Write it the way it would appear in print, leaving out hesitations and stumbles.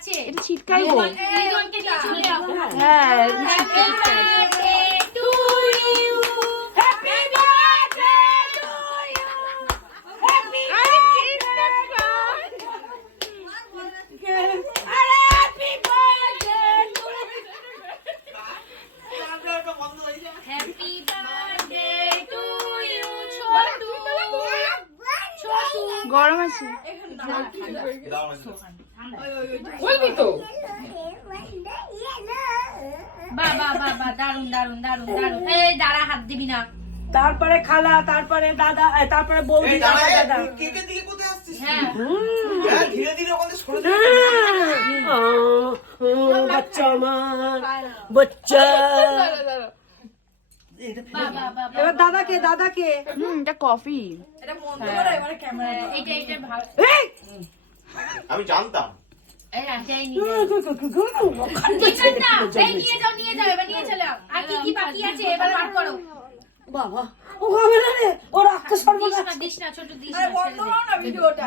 আছে এটা ছিটকাই গো। দুজনকে নিয়ে চলে যাও। হ্যাঁ Happy birthday to you. Happy birthday to you. Happy birthday. Happy birthday to Happy birthday to you, Chhotu. Chhotu গরম আছে। বলবি তো বাহ বাহ বাহ বাহ, দারুন দারুন দারুন দারুন। এই দাঁড়া, হাত দিবি না। তারপরে খালা, তারপরে দাদা, তারপরে বৌদি, তারপরে দাদা। কেকের দিকে কোথায় আসছিস? হ্যাঁ হ্যাঁ, ধীরে ধীরে ওখানে সরে যা। বাচ্চা আমার বাচ্চা। বাহ বাহ বাহ বাহ। এবার দাদাকে, দাদাকে। এটা কফি। এটা এটা ভালো। আমি জানতাম। এই রাজাই নিয়ে যাও। এই নিয়ে যাও, নিয়ে যাও, এবার নিয়ে চলে যাও। আর কি কি বাকি আছে এবার বার করো। বাবা ও হবে না রে, ও রাক্ষস দিস সর্বনাশ। না, দিস না, ছোট দিস না, ছেড়ে দে।